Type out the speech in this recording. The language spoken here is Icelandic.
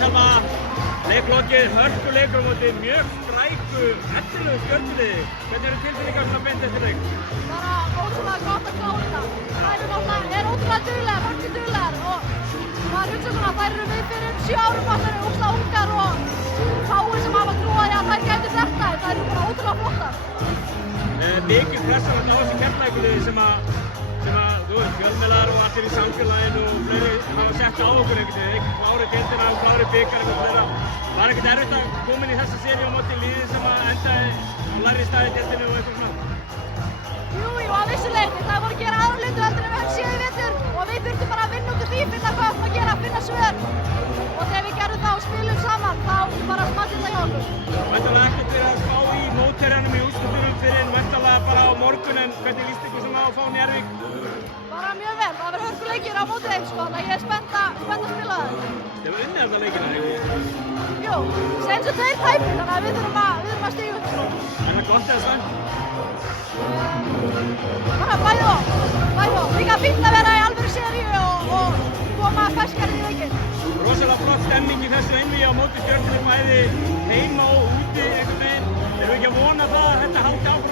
þarna leiklokið, hörkuleikur á móti mjög skræku, eftirlegu Stjörnuliði. Hvernig eru tilfinningar svona beint eftir leik? Bara ótrúlega gott að klára þetta. Þær eru ótrúlega duglegar, hörku duglegar og maður hugsa svona að þær eru við fyrir 7 árum að þær eru ótrúlega ungar og fáir sem hafa trúið að þær gætu þetta. Þær eru bara ótrúlega flottar. Mikið pressa þarna á þessu Keflavíkurliði sem þú veist, fjölmiðlar og allir í samfélaginu og fleiri hafa sett á okkur einhvern veginn, klári deildina og klári bikarinn og fleira. Var ekkert erfitt að koma inn í þessa seríu á móti liði sem endaði á lægri stað í deildinni og eitthvað svona? Jú, að vissu leyti. Það voru að gera aðra hluti heldur en við höfum séð í vetur og við þurftum bara að vinna út úr því, finna hvað við ætlum að gera, finna svör. Og þegar við gerðum það og spilum saman, þá bara small þetta hjá okkur. Væntanlega ekkert verið að spá í mótherjanum í úrslitunum fyrir væntanlega bara á morgun, en hvernig líst ykkur svona á Fáni Njarðvík? Bara mjög vel. Það verður hörkuleikir á móti þeim sko, þannig að ég er spennt að spila það. Þið hefur unnið þarna leikina, ekki? Jú, sem svo 2 tæpir, þannig að við þurfum að stíga upp sko. Er það gott eða slæmt? Bara bæði og. Líka fínt að vera í alvöru seríu og koma ferskar í leikinn. Rosalega flott stemming í þessu einvígi á móti Stjörnunni, bæði heima og úti einhvern veginn. Erum við ekki að vona það að þetta haldi áfram